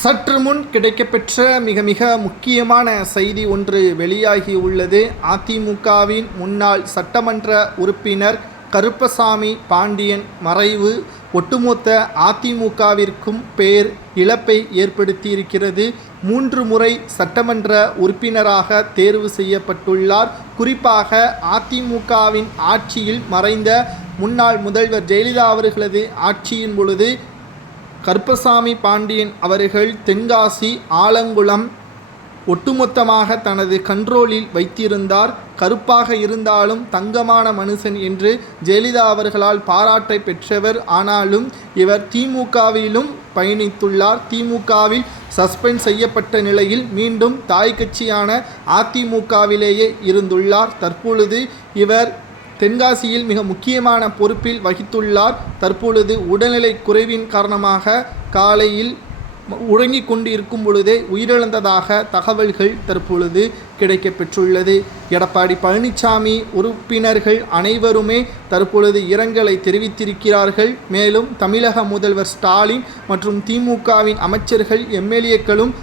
சற்று முன் கிடைக்கப்பெற்ற மிக மிக முக்கியமான செய்தி ஒன்று வெளியாகி உள்ளது. அதிமுகவின் முன்னாள் சட்டமன்ற உறுப்பினர் கருப்பசாமி பாண்டியன் மறைவு ஒட்டுமொத்த அதிமுகவிற்கும் பேர் இழப்பை ஏற்படுத்தியிருக்கிறது. மூன்று முறை சட்டமன்ற உறுப்பினராக தேர்வு செய்யப்பட்டுள்ளார். குறிப்பாக அதிமுகவின் ஆட்சியில் மறைந்த முன்னாள் முதல்வர் ஜெயலலிதா அவர்களது ஆட்சியின் பொழுது கருப்பசாமி பாண்டியன் அவர்கள் தென்காசி ஆலங்குளம் ஒட்டுமொத்தமாக தனது கண்ட்ரோலில் வைத்திருந்தார். கருப்பாக இருந்தாலும் தங்கமான மனுஷன் என்று ஜெயலலிதா அவர்களால் பாராட்டை பெற்றவர். ஆனாலும் இவர் திமுகவிலும் பயணித்துள்ளார். திமுகவில் சஸ்பெண்ட் செய்யப்பட்ட நிலையில் மீண்டும் தாய் கட்சியான அதிமுகவிலேயே இருந்துள்ளார். தற்பொழுது இவர் தென்காசியில் மிக முக்கியமான பொறுப்பில் வகித்துள்ளார். தற்பொழுது உடல்நிலை குறைவின் காரணமாக காலையில் உறங்கிக் கொண்டு இருக்கும் பொழுதே உயிரிழந்ததாக தகவல்கள் தற்பொழுது கிடைக்கப்பெற்றுள்ளது. எடப்பாடி பழனிசாமி உறுப்பினர்கள் அனைவருமே தற்பொழுது இரங்கலை தெரிவித்திருக்கிறார்கள். மேலும் தமிழக முதல்வர் ஸ்டாலின் மற்றும் திமுகவின் அமைச்சர்கள் எம்எல்ஏக்களும்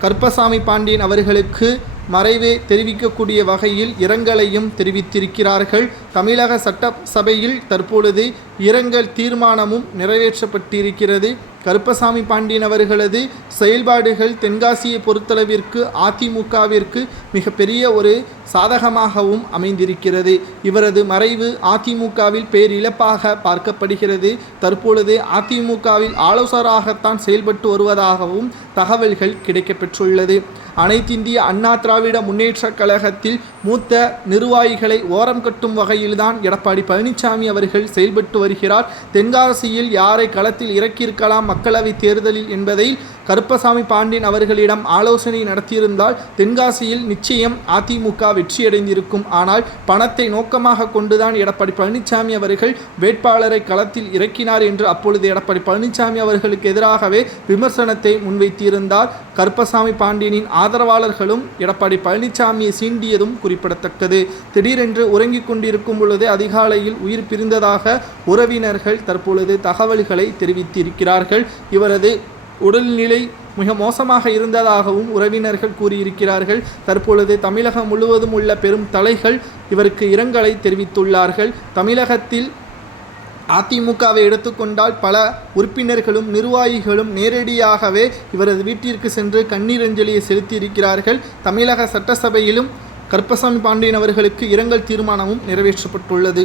கருப்பசாமி பாண்டியன் அவர்களுக்கு மறைவே தெரிவிக்கக்கூடிய வகையில் இரங்கலையும் தெரிவித்திருக்கிறார்கள். தமிழக சட்டசபையில் தற்பொழுது இரங்கல் தீர்மானமும் நிறைவேற்றப்பட்டிருக்கிறது. கருப்பசாமி பாண்டியன் அவர்களது செயல்பாடுகள் தென்காசியை பொறுத்தளவிற்கு அதிமுகவிற்கு மிகப்பெரிய ஒரு சாதகமாகவும் அமைந்திருக்கிறது. இவரது மறைவு அதிமுகவில் பேரிழப்பாக பார்க்கப்படுகிறது. தற்பொழுது அதிமுகவில் ஆலோசகராகத்தான் செயல்பட்டு வருவதாகவும் தகவல்கள் கிடைக்கப்பெற்றுள்ளது. அனைத்திந்திய அண்ணா திராவிட முன்னேற்றக் கழகத்தில் மூத்த நிர்வாகிகளை ஓரம் கட்டும் வகை அடிப்படையில்தான் எடப்பாடி பழனிசாமி அவர்கள் செயல்பட்டு வருகிறார். தென்காசியில் யாரை களத்தில் இறக்கியிருக்கலாம் மக்களவை தேர்தலில் என்பதை கருப்பசாமி பாண்டியன் அவர்களிடம் ஆலோசனை நடத்தியிருந்தால் தென்காசியில் நிச்சயம் அதிமுக வெற்றியடைந்திருக்கும். ஆனால் பணத்தை நோக்கமாக கொண்டுதான் எடப்பாடி பழனிசாமி அவர்கள் வேட்பாளரை களத்தில் இறக்கினார் என்று அப்பொழுது எடப்பாடி பழனிசாமி அவர்களுக்கு எதிராகவே விமர்சனத்தை முன்வைத்திருந்தார். கருப்பசாமி பாண்டியனின் ஆதரவாளர்களும் எடப்பாடி பழனிசாமியை சீண்டியதும் குறிப்பிடத்தக்கது. திடீரென்று உறங்கிக் கொண்டிருக்கும் பொழுது அதிகாலையில் உயிர் பிரிந்ததாக உறவினர்கள் தற்பொழுது தகவல்களை தெரிவித்திருக்கிறார்கள். இவரது உடல்நிலை மிக மோசமாக இருந்ததாகவும் உறவினர்கள் கூறியிருக்கிறார்கள். தற்பொழுது தமிழகம் முழுவதும் உள்ள பெரும் தலைகள் இவருக்கு இரங்கலை தெரிவித்துள்ளார்கள். தமிழகத்தில் அதிமுகவை எடுத்துக்கொண்டால் பல உறுப்பினர்களும் நிர்வாகிகளும் நேரடியாகவே இவரது வீட்டிற்கு சென்று கண்ணீர் அஞ்சலியை செலுத்தியிருக்கிறார்கள். தமிழக சட்டசபையிலும் கருப்பசாமி பாண்டியன் அவர்களுக்கு இரங்கல் தீர்மானமும் நிறைவேற்றப்பட்டுள்ளது.